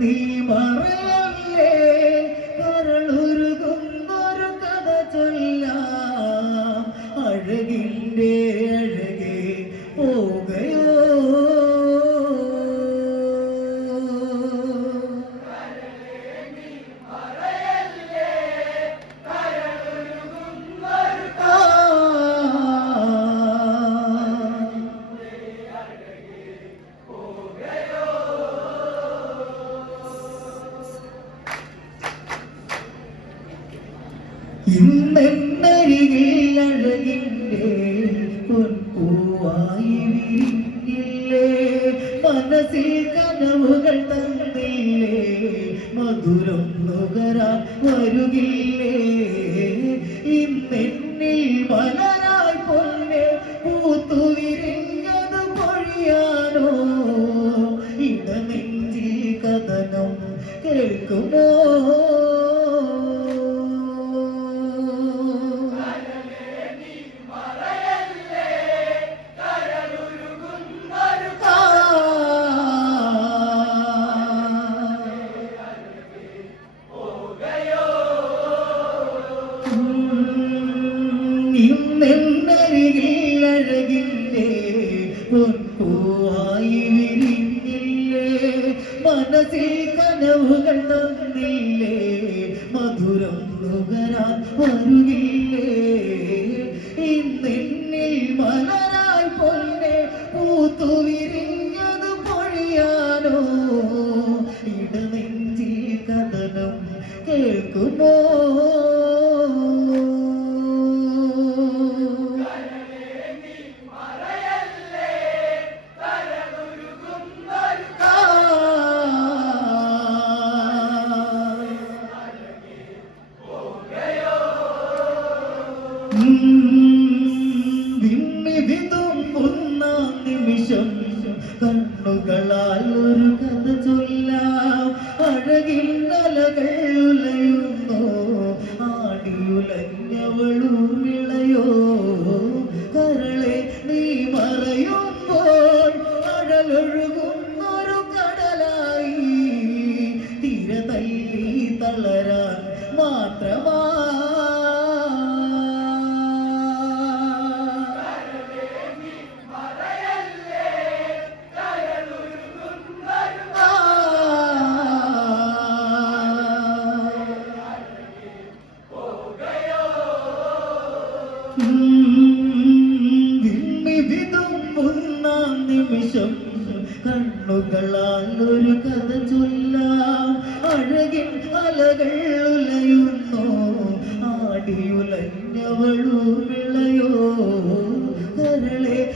നീ മറയല്ലേ ഇന്നെന്നരികിൽ അഴകിന്റെ പൊൻപൂവായി വിരിഞ്ഞില്ലേ? മനസ്സിൽ കനവുകൾ തന്നില്ലേ? മധുരം നുകരാൻ വരുകില്ലേ? പൂത്തു വിരിഞ്ഞത് പൊഴിയാനോ? ഇടനെഞ്ചിൽ കഥനം കേൾക്കുമോ വിമ്മിവിതുമ്പുന്ന കണ്ണുകളാൽ ഒരു കഥ ചൊല്ലാം. അഴകിൻ അലകൾ ഉലയുന്നു. ആടിയുലഞ്ഞവളു വിളയോ. കരളെ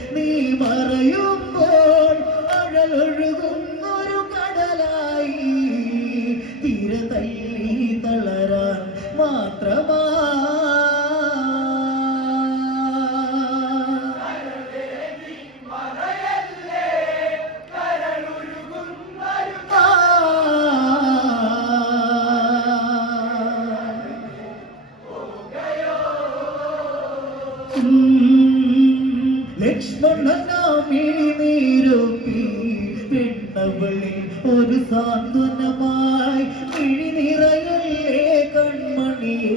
പെണ്ണവളിൽ ഒരു സാന്ത്വനമായി മിഴി നിറയല്ലേ കൺമണിയെ?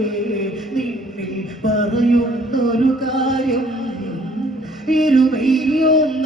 നിന്നിൽ പറയുന്നൊരു കാര്യം ഇരുമയൊന്നാകുമ്പോൾ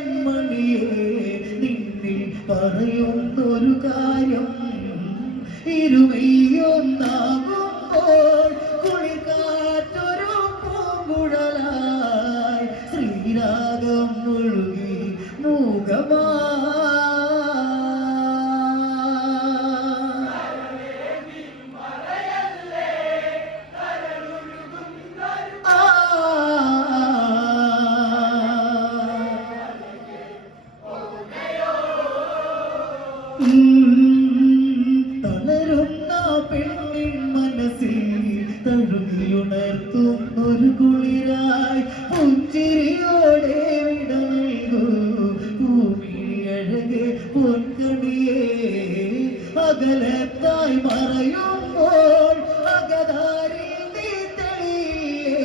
കൺമണിയെ നിന്നിൽ പറയുന്നൊരു കാര്യം ഇരുമയൊന്നാകുമ്പോൾ കുളിക്കാറ്റൊരു പൂങ്കുഴലായി ശ്രീരാഗം മുഴുകി മൂകമാ അകലത്തായി മറയുമ്പോൾ അകതാരിൽ നീ തെളിയേ.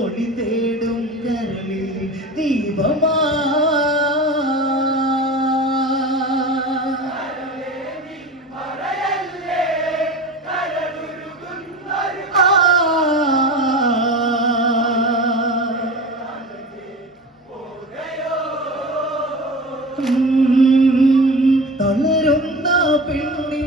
ഒളി തേടും കരളിൽ ദീപമാ. തളരുന്ന പെണ്ണിൻ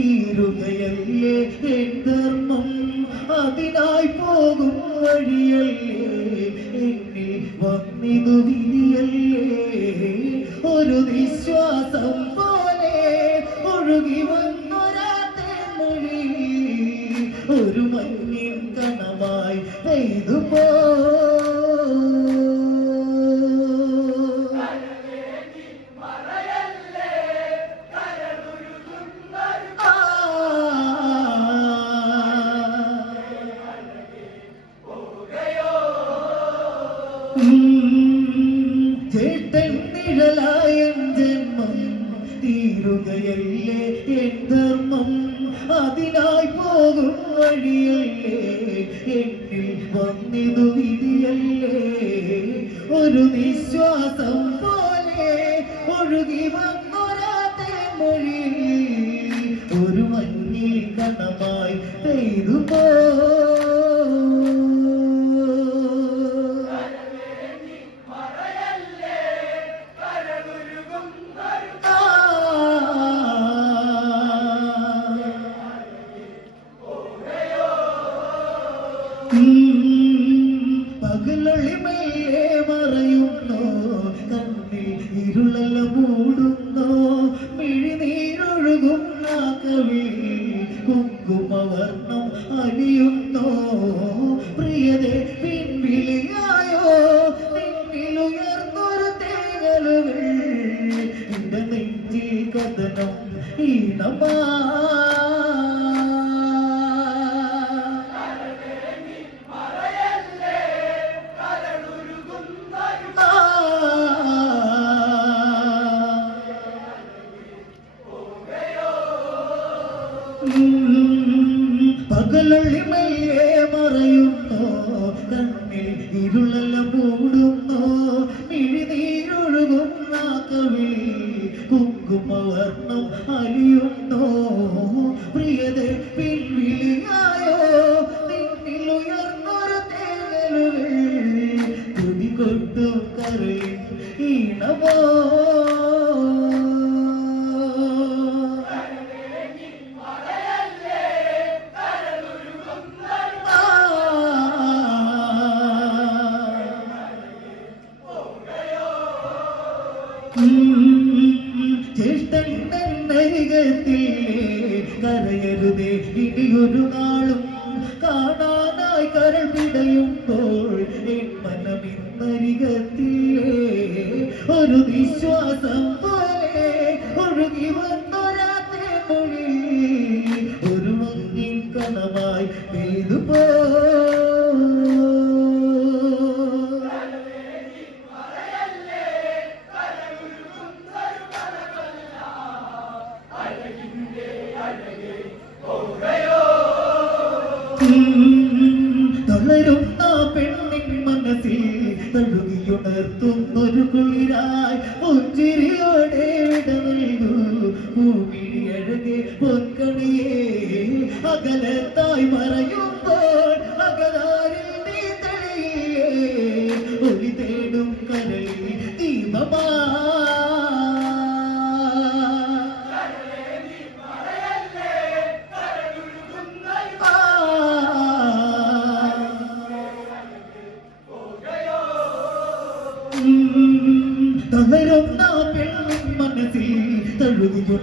തീരുകയല്ലേ എൻ ധർമ്മം അതിനായി പോകും വഴിയല്ലേ? എന്നിൽ വന്നിതു വിധിയല്ലേ? ഒരു നിശ്വാസം എന്നിൽ വന്നിതു വിധിയല്ലേ? ഒരു നിശ്വാസം പോലെ ഒഴുകി വന്നൊരാത്തെ പകലൊളിമയെ മറയുന്നോ? കണ്ണിൽ ഇരുളല മൂടുന്നോ? മിഴിനീരൊഴുകും നാക്കവിൽ കുങ്കുമവർണം അലിയുന്നോ പ്രിയതെ പിൻവിളിയായോ? നിന്നിലുയർന്നൊരു തേങ്ങലുകൾ. എന്റെ നെഞ്ചിൽ കഥനം ഈണമാ. മറയുന്നോ കണ്ണിൽ ഇരുളല മൂടുന്നോ. മിഴിനീരൊഴുകും കവിളി കുങ്കുമവർണം അലിയുന്നോ ഒരു വിശ്വാസം പോലെ ഒഴുകി വന്നൊരാത്തെ മൊഴി ഒരു മഞ്ഞിൻ കണമായി പെയ്തു പോ. തളരുന്ന പെണ്ണിൻ മനസ്സിൽ തഴുകിയുണർത്തുന്നൊരു Oh.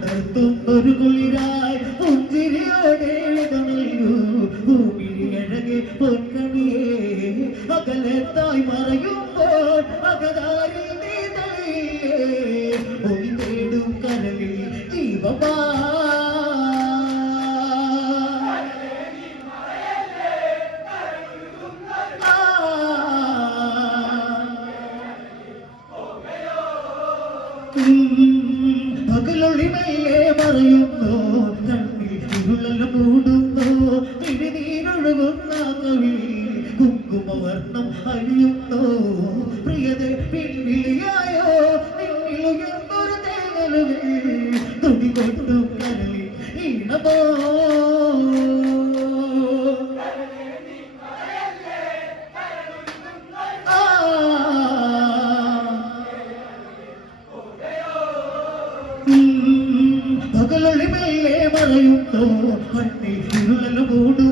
തഴുകിയുണർത്തും ഒരു കുളിരായി പുഞ്ചിരിയോടെ നൽകൂ ഭൂമിയഴകെ പൊൻകണിയേ അകലത്തായി മറയുമ്പോൾ അകതാരി നീ തെളിയേ. കവി കുങ്കുമവർണം അഴിയുന്നു പ്രിയതെ പിൻവിളിയായോ നിന്നിലുയർന്നൊരു ആ. പകലൊളി മെല്ലെ മറയുന്നോ. കണ്ണിൽ ഇരുളൽ മൂടുന്നു.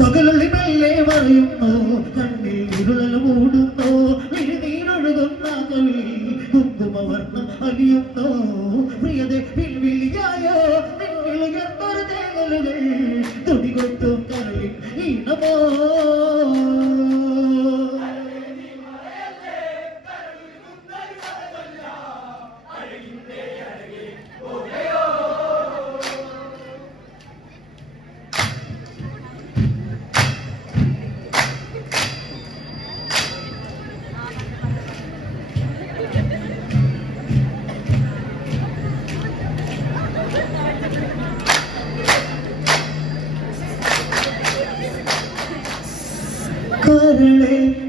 പകലൊളി മെല്ലെ മറയുന്നു കരളെ നീ